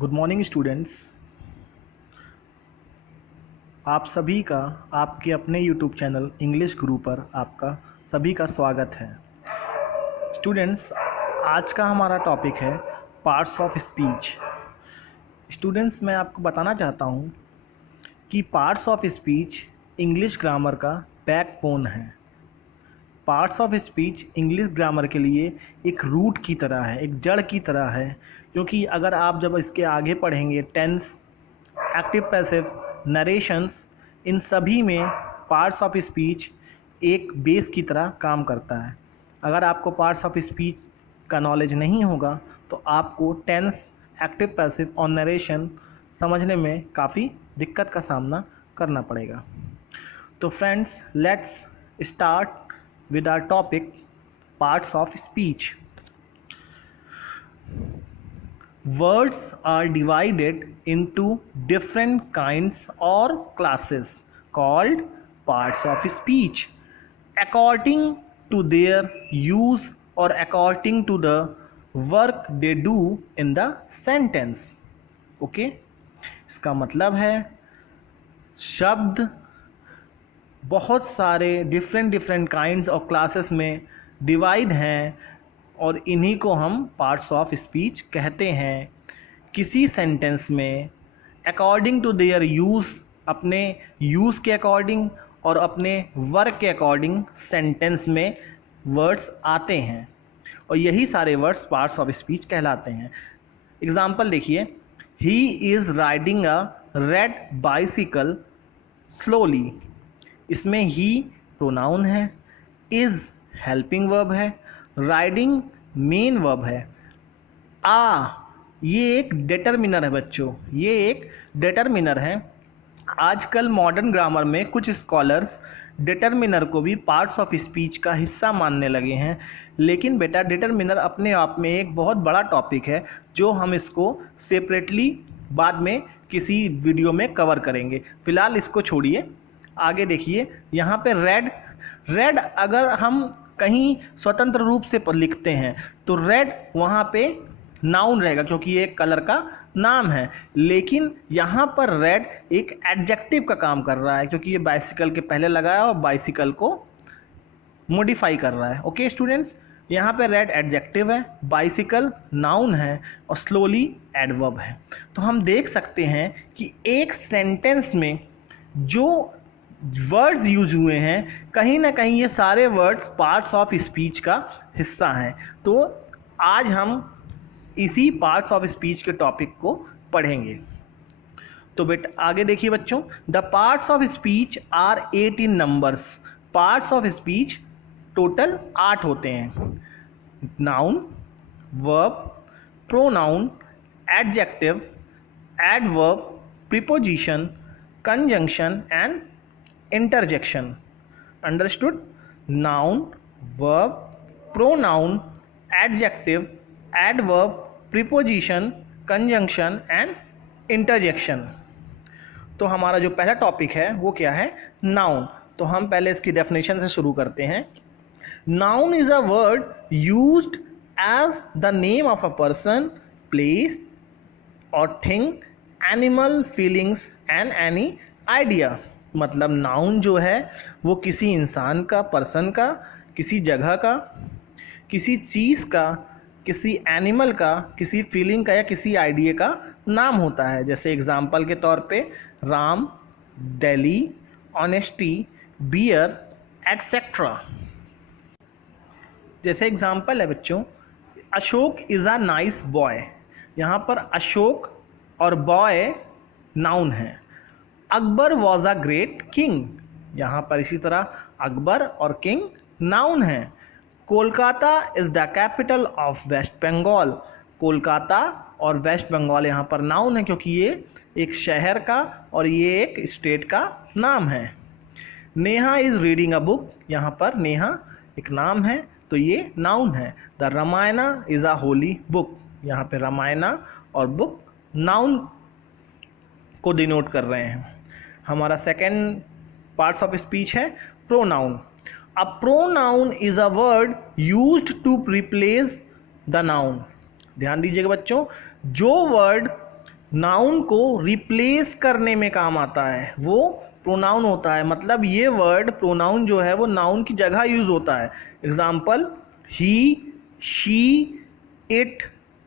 Good morning students. आप सभी का आपके अपने यूट्यूब चैनल इंग्लिश गुरु पर आपका सभी का स्वागत है। स्टूडेंट्स, आज का हमारा टॉपिक है पार्ट्स ऑफ स्पीच। स्टूडेंट्स, मैं आपको बताना चाहता हूँ कि parts of speech English grammar का बैकबोन है। Parts of speech English grammar के लिए एक रूट की तरह है, एक जड़ की तरह है, क्योंकि अगर आप जब इसके आगे पढ़ेंगे टेंस, एक्टिव पैसिव, नरेशंस, इन सभी में पार्ट्स ऑफ स्पीच एक बेस की तरह काम करता है। अगर आपको पार्ट्स ऑफ स्पीच का नॉलेज नहीं होगा तो आपको टेंस, एक्टिव पैसिव और नरेशन समझने में काफ़ी दिक्कत का सामना करना पड़ेगा। तो friends, let's start with our topic parts of speech. Words are divided into different kinds or classes called parts of speech according to their use or according to the work they do in the sentence. Okay? इसका मतलब है शब्द बहुत सारे different kinds और classes में divide हैं और इन्हीं को हम पार्ट्स ऑफ स्पीच कहते हैं। किसी सेंटेंस में अकॉर्डिंग टू देयर यूज़, अपने यूज़ के अकॉर्डिंग और अपने वर्क के अकॉर्डिंग सेंटेंस में वर्ड्स आते हैं और यही सारे वर्ड्स पार्ट्स ऑफ स्पीच कहलाते हैं। एग्जाम्पल देखिए, he is riding a red bicycle slowly. इसमें ही प्रोनाउन है, इज़ हेल्पिंग वर्ब है, राइडिंग मेन वर्ब है, ये एक डिटरमिनर है बच्चों, ये एक डिटरमिनर है। आजकल मॉडर्न ग्रामर में कुछ स्कॉलर्स डिटरमिनर को भी पार्ट्स ऑफ स्पीच का हिस्सा मानने लगे हैं, लेकिन बेटा डिटरमिनर अपने आप में एक बहुत बड़ा टॉपिक है जो हम इसको सेपरेटली बाद में किसी वीडियो में कवर करेंगे। फ़िलहाल इसको छोड़िए, आगे देखिए। यहाँ पे रेड अगर हम कहीं स्वतंत्र रूप से लिखते हैं तो रेड वहाँ पे नाउन रहेगा क्योंकि ये एक कलर का नाम है, लेकिन यहाँ पर रेड एक एडजेक्टिव का काम कर रहा है क्योंकि ये बाइसिकल के पहले लगाया और बाइसिकल को मॉडिफाई कर रहा है। ओके स्टूडेंट्स, यहाँ पे रेड एडजेक्टिव है, बाइसिकल नाउन है और स्लोली एडवर्ब है। तो हम देख सकते हैं कि एक सेंटेंस में जो वर्ड्स यूज हुए हैं कहीं ना कहीं ये सारे वर्ड्स पार्ट्स ऑफ स्पीच का हिस्सा हैं। तो आज हम इसी पार्ट्स ऑफ स्पीच के टॉपिक को पढ़ेंगे। तो बेटा आगे देखिए बच्चों, the parts of speech are 8 in numbers. Parts of speech total 8 होते हैं। Noun, verb, pronoun, adjective, adverb, preposition, conjunction and interjection. Understood? Noun, verb, pronoun, adjective, adverb, preposition, conjunction and interjection. तो हमारा जो पहला टॉपिक है वो क्या है? नाउन। तो हम पहले इसकी डेफिनेशन से शुरू करते हैं। Noun is a word used as the name of a person, place or thing, animal, feelings and any idea. मतलब नाउन जो है वो किसी इंसान का, पर्सन का, किसी जगह का, किसी चीज़ का, किसी एनिमल का, किसी फीलिंग का या किसी आइडिया का नाम होता है। जैसे एग्जाम्पल के तौर पे Ram, Delhi, honesty, bear etcetera. जैसे एग्जाम्पल है बच्चों, Ashok is a nice boy. यहाँ पर अशोक और बॉय नाउन है। Akbar was a great king. यहाँ पर इसी तरह अकबर और किंग नाउन है। Kolkata is the capital of West Bengal. Kolkata और वेस्ट बंगाल यहाँ पर नाउन है क्योंकि ये एक शहर का और ये एक स्टेट का नाम है। Neha is reading a book. यहाँ पर नेहा एक नाम है तो ये नाउन है। The Ramayana is a Holi book. यहाँ पे रामायणा और बुक नाउन को डिनोट कर रहे हैं। हमारा सेकेंड पार्ट्स ऑफ स्पीच है pronoun. A pronoun is a word used to replace the noun. ध्यान दीजिएगा बच्चों, जो वर्ड नाउन को रिप्लेस करने में काम आता है वो प्रोनाउन होता है। मतलब ये वर्ड प्रोनाउन जो है वो नाउन की जगह यूज होता है। Example, he, she, it,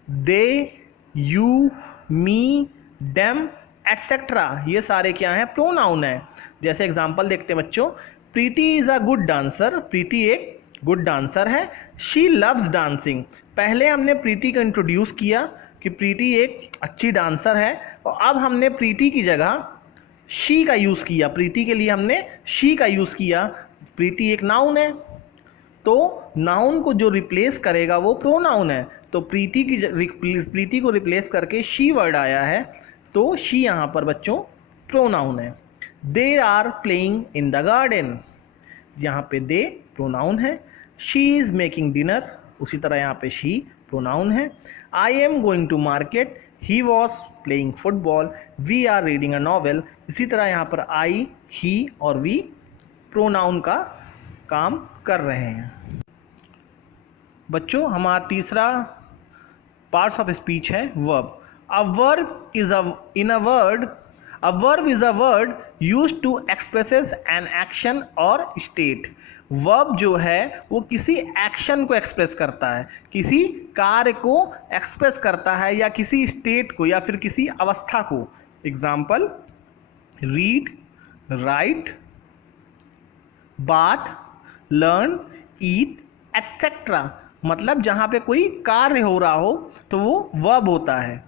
they, you, me, them, etcetera, ये सारे क्या हैं? प्रोनाउन है। जैसे एग्जाम्पल देखते हैं बच्चों, प्रीति इज अ गुड डांसर, प्रीति एक गुड डांसर है। शी लव्स डांसिंग, पहले हमने प्रीति को इंट्रोड्यूस किया कि प्रीति एक अच्छी डांसर है, और अब हमने प्रीति की जगह शी का यूज़ किया, प्रीति के लिए हमने शी का यूज़ किया। प्रीति एक नाउन है, तो नाउन को जो रिप्लेस करेगा वो प्रोनाउन है। तो प्रीति को रिप्लेस करके शी वर्ड आया है, तो शी यहाँ पर बच्चों प्रोनाउन है। They are playing in the garden, यहाँ पे दे प्रोनाउन है। शी इज़ मेकिंग डिनर, उसी तरह यहाँ पे शी प्रोनाउन है। I am going to market, he was playing football, we are reading a novel, इसी तरह यहाँ पर आई, ही और वी प्रोनाउन का काम कर रहे हैं। बच्चों हमारा तीसरा पार्ट्स ऑफ स्पीच है verb. A verb is a verb is a word used to expresses an action or state। Verb जो है वो किसी एक्शन को एक्सप्रेस करता है, किसी कार्य को एक्सप्रेस करता है, या किसी स्टेट को, या फिर किसी अवस्था को। Example, read, write, bath, learn, eat, etcetera. मतलब जहाँ पे कोई कार्य हो रहा हो तो वो वर्ब होता है,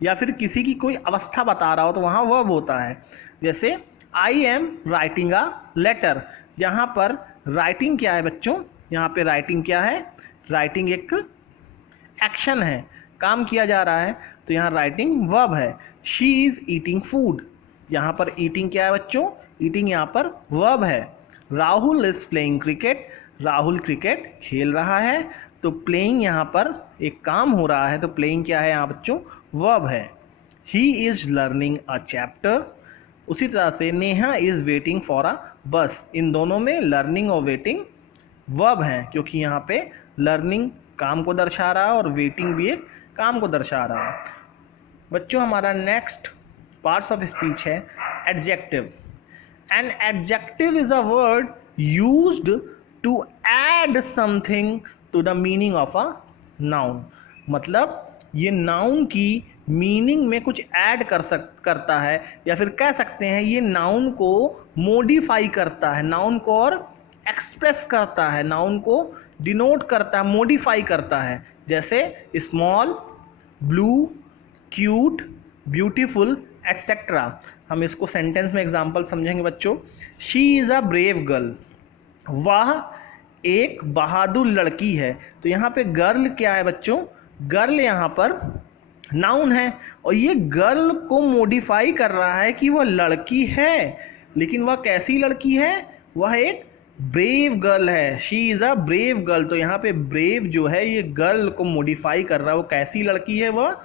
या फिर किसी की कोई अवस्था बता रहा हो तो वहाँ वर्ब होता है। जैसे I am writing a letter, यहाँ पर राइटिंग क्या है बच्चों? यहाँ पे राइटिंग क्या है? राइटिंग एक एक्शन है, काम किया जा रहा है, तो यहाँ राइटिंग वर्ब है। शी इज़ ईटिंग फूड, यहाँ पर ईटिंग क्या है बच्चों? ईटिंग यहाँ पर वर्ब है। Rahul is playing cricket, Rahul cricket खेल रहा है, तो प्लेइंग यहाँ पर एक काम हो रहा है, तो प्लेइंग क्या है यहाँ बच्चों? वर्ब है। He is learning a chapter, उसी तरह से Neha is waiting for a बस। इन दोनों में लर्निंग और वेटिंग वर्ब हैं, क्योंकि यहाँ पे लर्निंग काम को दर्शा रहा है और वेटिंग भी एक काम को दर्शा रहा है। बच्चों हमारा नेक्स्ट पार्ट्स ऑफ स्पीच है adjective. An adjective is a word used to add something to the meaning of a noun. मतलब ये नाउन की मीनिंग में कुछ ऐड करता है, या फिर कह सकते हैं ये नाउन को मॉडिफाई करता है, नाउन को और एक्सप्रेस करता है, नाउन को डिनोट करता है, मॉडिफाई करता है। जैसे small, blue, cute, beautiful, etcetera. हम इसको सेंटेंस में एग्जांपल समझेंगे बच्चों। She is a brave girl, वह एक बहादुर लड़की है। तो यहाँ पे गर्ल क्या है बच्चों? गर्ल यहाँ पर नाउन है, और ये गर्ल को मॉडिफाई कर रहा है कि वह लड़की है, लेकिन वह कैसी लड़की है? वह एक ब्रेव गर्ल है। She is a brave girl, तो यहाँ पे ब्रेव जो है ये गर्ल को मॉडिफाई कर रहा है। वो कैसी लड़की है? वह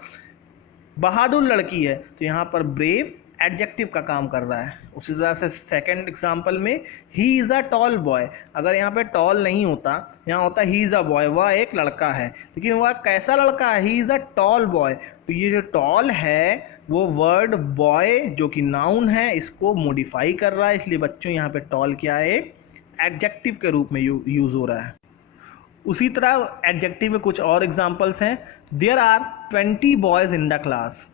बहादुर लड़की है, तो यहाँ पर ब्रेव एडजेक्टिव का काम कर रहा है। उसी तरह से सेकंड एग्जांपल में he is a tall boy, अगर यहाँ पे टॉल नहीं होता, यहाँ होता ही इज़ अ बॉय, वह एक लड़का है, लेकिन वह कैसा लड़का है? He is a tall boy. तो ये जो टॉल है वो वर्ड बॉय जो कि नाउन है इसको मॉडिफाई कर रहा है, इसलिए बच्चों यहाँ पे टॉल क्या है? एडजेक्टिव के रूप में यूज़ हो रहा है। उसी तरह एडजेक्टिव में कुछ और एग्जांपल्स हैं। There are 20 boys in the class,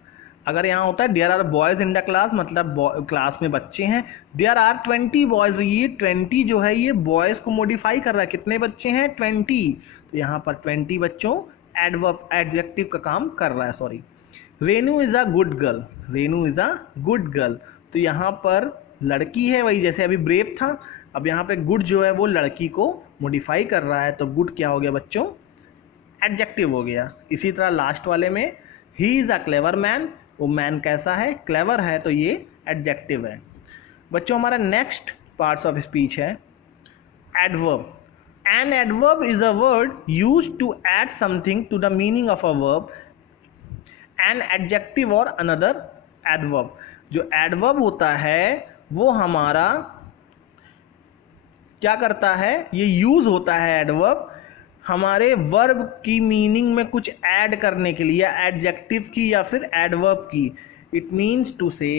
अगर यहाँ होता है there are boys in the class, मतलब क्लास में बच्चे हैं। देयर आर 20 बॉयज़, ये 20 जो है ये बॉयज़ को मॉडिफाई कर रहा है, कितने बच्चे हैं? 20। तो यहाँ पर 20 बच्चों एडवर्ब एडजेक्टिव का काम कर रहा है। Sorry. Renu is a good girl, Renu is a good girl, तो यहाँ पर लड़की है, वही जैसे अभी ब्रेव था, अब यहाँ पे गुड जो है वो लड़की को मॉडिफाई कर रहा है, तो गुड क्या हो गया बच्चों? एडजेक्टिव हो गया। इसी तरह लास्ट वाले में he is a clever man, वो मैन कैसा है? क्लेवर है, तो ये एडजेक्टिव है। बच्चों हमारा नेक्स्ट पार्ट्स ऑफ स्पीच है adverb. An adverb is a word used to add something to the meaning of a verb, an adjective और अनदर एडवर्ब। जो एडवर्ब होता है वो हमारा क्या करता है? ये यूज़ होता है एडवर्ब हमारे वर्ब की मीनिंग में कुछ ऐड करने के लिए, या एडजेक्टिव की या फिर एडवर्ब की। इट मीन्स टू से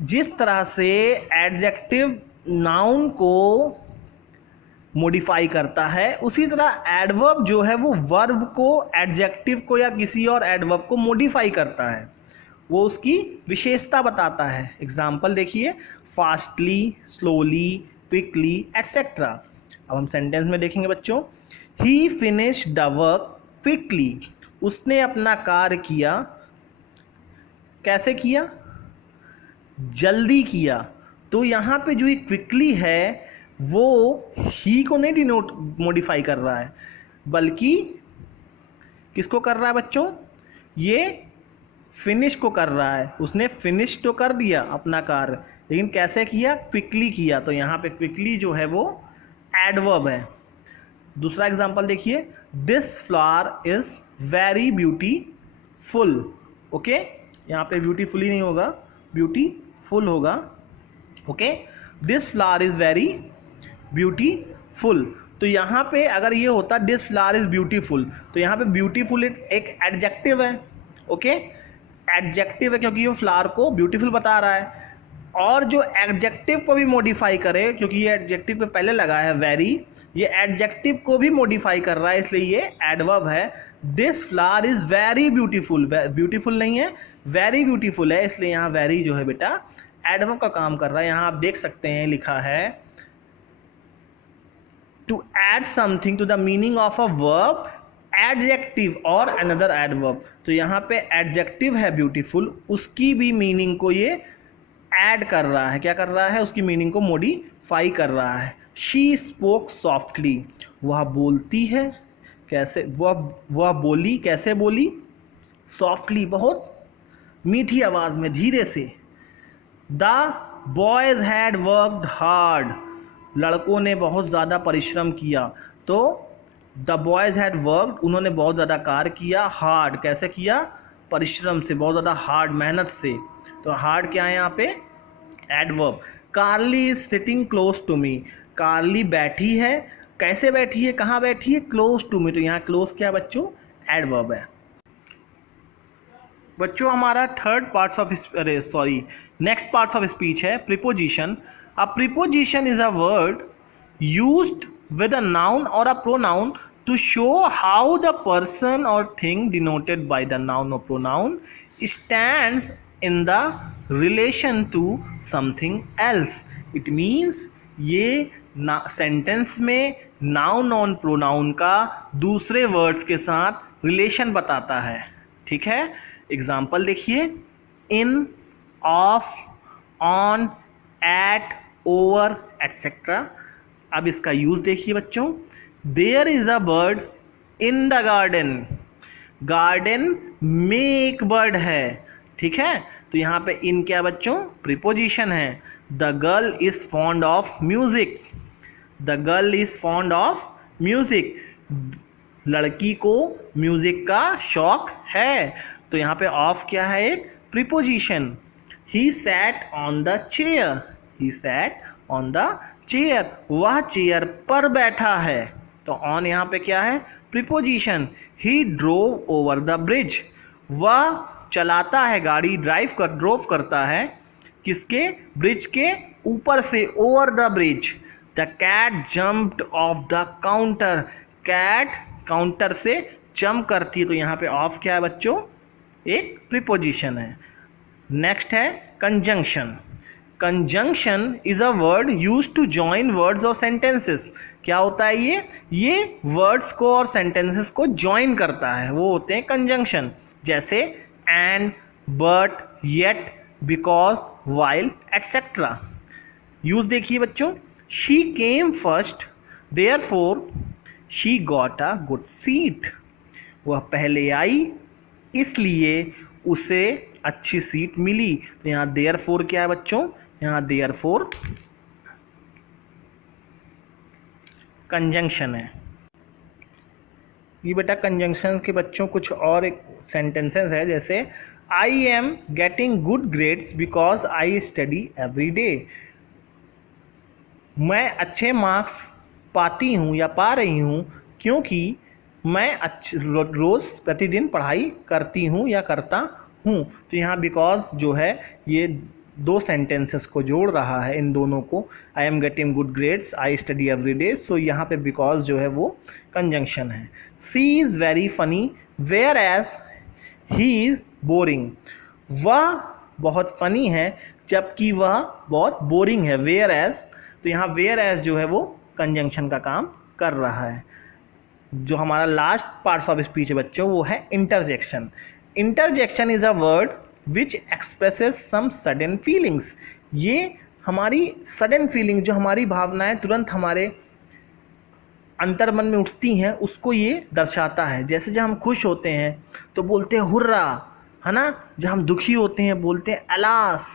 जिस तरह से एडजेक्टिव नाउन को मॉडिफाई करता है, उसी तरह एडवर्ब जो है वो वर्ब को, एडजेक्टिव को या किसी और एडवर्ब को मॉडिफाई करता है, वो उसकी विशेषता बताता है। एग्जाम्पल देखिए, फास्टली, स्लोली, क्विकली एटसेट्रा। अब हम सेंटेंस में देखेंगे बच्चों, ही फिनिश द वर्क क्विकली, उसने अपना कार्य किया, कैसे किया, जल्दी किया। तो यहाँ पे जो ये क्विकली है वो ही को नहीं डिनोट मॉडिफाई कर रहा है, बल्कि किसको कर रहा है बच्चों, ये फिनिश को कर रहा है। उसने फिनिश तो कर दिया अपना कार्य, लेकिन कैसे किया, क्विकली किया। तो यहाँ पे क्विकली जो है वो एडवर्ब है। दूसरा एग्जांपल देखिए, this flower is very beautiful. Okay, यहाँ पे ब्यूटीफुल ही नहीं होगा, ब्यूटीफुल होगा। Okay, this flower is very beautiful. तो यहाँ पे अगर ये होता दिस फ्लावर इज ब्यूटीफुल, तो यहाँ पे ब्यूटीफुल एक एडजेक्टिव है। ओके, एडजेक्टिव है क्योंकि ये फ्लावर को ब्यूटीफुल बता रहा है। और जो एडजेक्टिव को भी मॉडिफाई करे, क्योंकि ये एडजेक्टिव पे पहले लगा है वेरी, ये एडजेक्टिव को भी मॉडिफाई कर रहा है, इसलिए ये एडवर्ब है। This flower is very beautiful, beautiful नहीं है, वेरी ब्यूटीफुल है, इसलिए यहाँ वेरी जो है बेटा एडवर्ब का काम कर रहा है। यहाँ आप देख सकते हैं लिखा है to add something to the meaning of a verb, adjective और अनदर एडवर्ब। तो यहाँ पे एडजेक्टिव है ब्यूटीफुल, उसकी भी मीनिंग को ये ऐड कर रहा है। क्या कर रहा है, उसकी मीनिंग को मॉडिफाई कर रहा है। शी स्पोक सॉफ्टली, वह बोलती है कैसे, वह बोली, कैसे बोली, सॉफ्टली, बहुत मीठी आवाज में, धीरे से। The boys had worked hard, लड़कों ने बहुत ज़्यादा परिश्रम किया। तो द बॉयज हैड वर्कड, उन्होंने बहुत ज़्यादा कार्य किया, हार्ड, कैसे किया, परिश्रम से, बहुत ज़्यादा हार्ड, मेहनत से। तो हार्ड क्या है यहाँ पे, adverb. Carly is sitting close to me, Carly बैठी है, कैसे बैठी है, कहाँ बैठी है, क्लोज टू मी। तो यहाँ क्लोज क्या है बच्चों, एडवर्ब है। बच्चों हमारा नेक्स्ट पार्ट्स ऑफ स्पीच है preposition. A preposition is a word used with a noun or a pronoun to show how the person or thing denoted by the noun or pronoun stands in the relation to something else. It means ये sentence में noun और pronoun का दूसरे words के साथ relation बताता है। ठीक है, एग्जाम्पल देखिए, in, of, on, at, over etcetera. अब इसका यूज देखिए बच्चों, there is a bird in the garden, garden में एक बर्ड है। ठीक है, तो यहाँ पे इन क्या बच्चों, प्रीपोजिशन है। The girl is fond of music, the girl is fond of music, लड़की को म्यूजिक का शौक है। तो यहाँ पे ऑफ क्या है, एक preposition. He sat on the chair, he sat on the chair, वह चेयर पर बैठा है। तो ऑन यहाँ पे क्या है, preposition. He drove over the bridge, वह चलाता है गाड़ी, ड्रोव करता है किसके, ब्रिज के ऊपर से, over the bridge. The cat jumped off the counter, cat counter से जंप करती है। तो यहाँ पे ऑफ क्या है बच्चों, एक प्रीपोजिशन है। नेक्स्ट है conjunction. Conjunction is a word used to join words और सेंटेंसेस। क्या होता है ये वर्ड्स को और सेंटेंसेस को जॉइन करता है, वो होते हैं कंजंक्शन। जैसे and, but, yet, because, while etcetera. Use देखिए बच्चों, she came first therefore she got a good seat, वह पहले आई इसलिए उसे अच्छी सीट मिली। तो यहाँ देयरफॉर क्या है बच्चों, यहाँ देयरफॉर कंजंक्शन है। ये बेटा कंजंक्शन के बच्चों कुछ और एक सेंटेंसेस है, जैसे I am getting good grades because I study every day, मैं अच्छे मार्क्स पाती हूँ या पा रही हूँ क्योंकि मैं रोज़ प्रतिदिन पढ़ाई करती हूँ या करता हूँ, तो यहाँ बिकॉज जो है ये दो सेंटेंसेस को जोड़ रहा है, इन दोनों को। I am getting good grades, I study every day, so यहाँ पे बिकॉज जो है वो कंजंक्शन है। She is very funny whereas he is boring, वह बहुत फनी है जबकि वह बहुत बोरिंग है। वेयर एज, तो यहाँ वेयर एज जो है वो कंजंक्शन का काम कर रहा है। जो हमारा लास्ट पार्ट्स ऑफ स्पीच है बच्चों वो है interjection. Interjection is a word which expresses some sudden feelings. ये हमारी सडन फीलिंग, जो हमारी भावनाएं तुरंत हमारे अंतर्मन में उठती हैं, उसको ये दर्शाता है। जैसे जब हम खुश होते हैं तो बोलते हैं हुर्रा, है ना। जब हम दुखी होते हैं बोलते हैं अलास।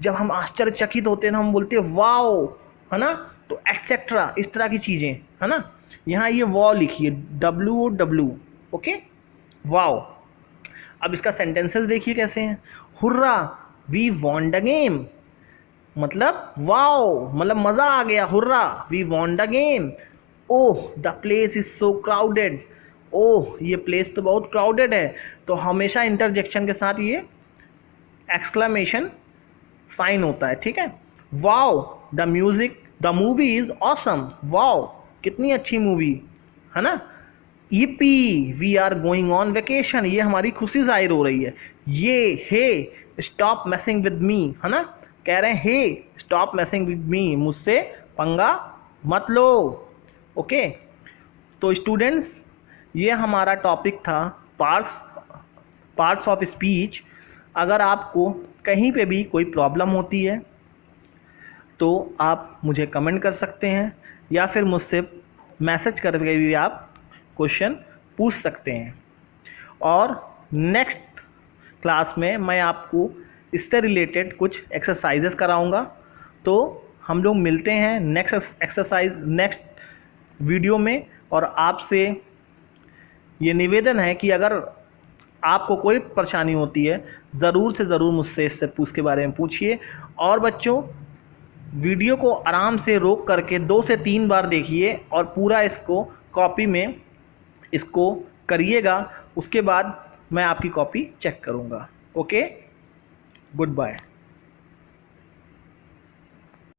जब हम आश्चर्यचकित होते हैं हम बोलते हैं वाओ, है ना। तो एक्सेट्रा, इस तरह की चीज़ें, है ना। यहाँ ये वाओ लिखिए, WOW, ओके, वाओ। अब इसका सेंटेंसेस देखिए कैसे हैं। Hurrah we won the game, मतलब वाओ, मतलब मज़ा आ गया, hurrah we won the game. Oh the place is so crowded, oh ये प्लेस तो बहुत क्राउडेड है। तो हमेशा इंटरजेक्शन के साथ ये एक्सक्लेमेशन साइन होता है, ठीक है। Wow the music, the movie is awesome, wow कितनी अच्छी मूवी, है ना। Yippee we are going on vacation, ये हमारी खुशी जाहिर हो रही है। ये हे स्टॉप मैसिंग विद मी, है ना, कह रहे हैं हे स्टॉप मैसिंग विद मी, मुझसे पंगा मत लो, ओके। तो स्टूडेंट्स ये हमारा टॉपिक था पार्ट्स ऑफ स्पीच। अगर आपको कहीं पे भी कोई प्रॉब्लम होती है तो आप मुझे कमेंट कर सकते हैं या फिर मुझसे मैसेज करके भी आप क्वेश्चन पूछ सकते हैं। और नेक्स्ट क्लास में मैं आपको इससे रिलेटेड कुछ एक्सरसाइजेस कराऊंगा। तो हम लोग मिलते हैं नेक्स्ट वीडियो में। और आपसे ये निवेदन है कि अगर आपको कोई परेशानी होती है ज़रूर से ज़रूर मुझसे इसके बारे में पूछिए। और बच्चों वीडियो को आराम से रोक करके 2 से 3 बार देखिए और पूरा इसको कॉपी में इसको करिएगा। उसके बाद मैं आपकी कॉपी चेक करूँगा। Okay, good bye.